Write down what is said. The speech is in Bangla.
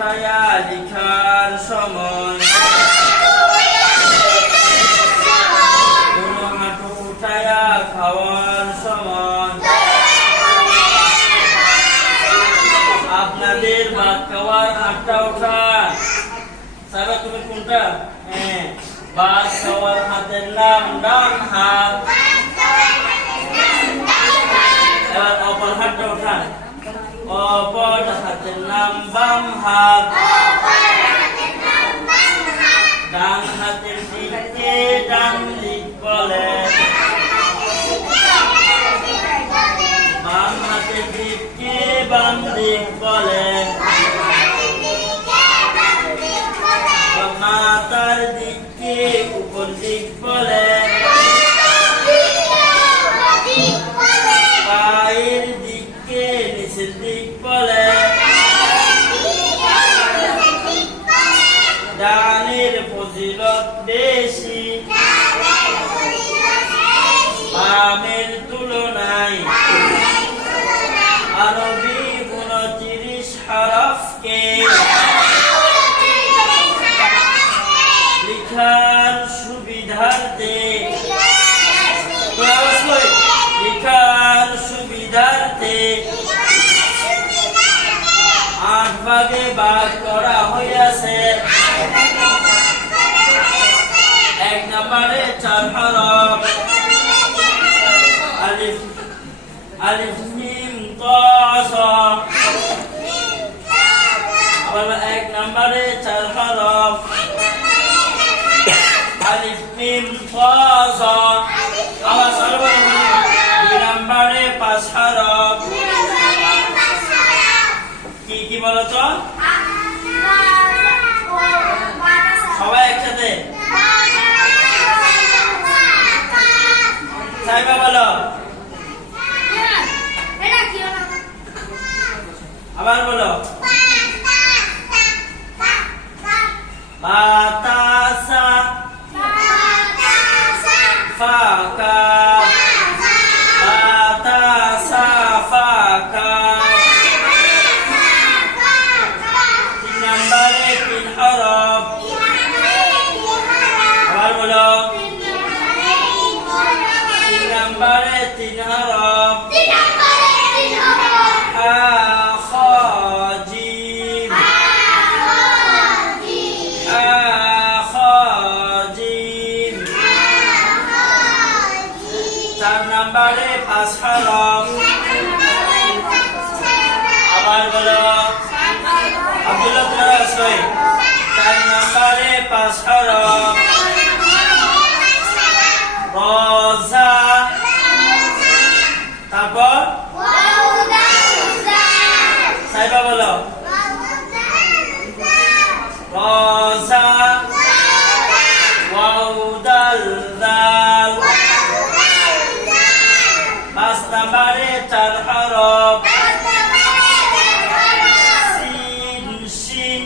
উঠায়া লিখার সময়। হাঁটু উঠায়া খাওয়ার সময়। আপনাদের ভাত খাওয়ার আটটা ওঠা। সারা, তুমি কোনটা? হ্যাঁ ভাত খাওয়ার হাতের নাম ডান হাত। হাতের নাম বাম হাত। ডান হাতের দিকে ডান দিক বলে। বাম হাতের দিকে বাম দিক বলে। মাতার দিকে ডানের ফজিলত বেশি। বামের এক চার হরফ আলিফ আলিফ মিম ত আবার এক নম্বরে চার হরফ আলিফ মিম ত আবার সর্বদা দুই নম্বরে পাঁচ হরফ কি কি বলো তো সবাই একসাথে সাইবা বলো আবার বলো বাতাসা ফাকা নম্বরে তিন হরফ আবার বলো আব্দুল চার নম্বরে পাঁচ একবার বলো। রসা ওয়াউদাল দাল। পাঁচ নাম্বারে চার হরফ। সিন শিন।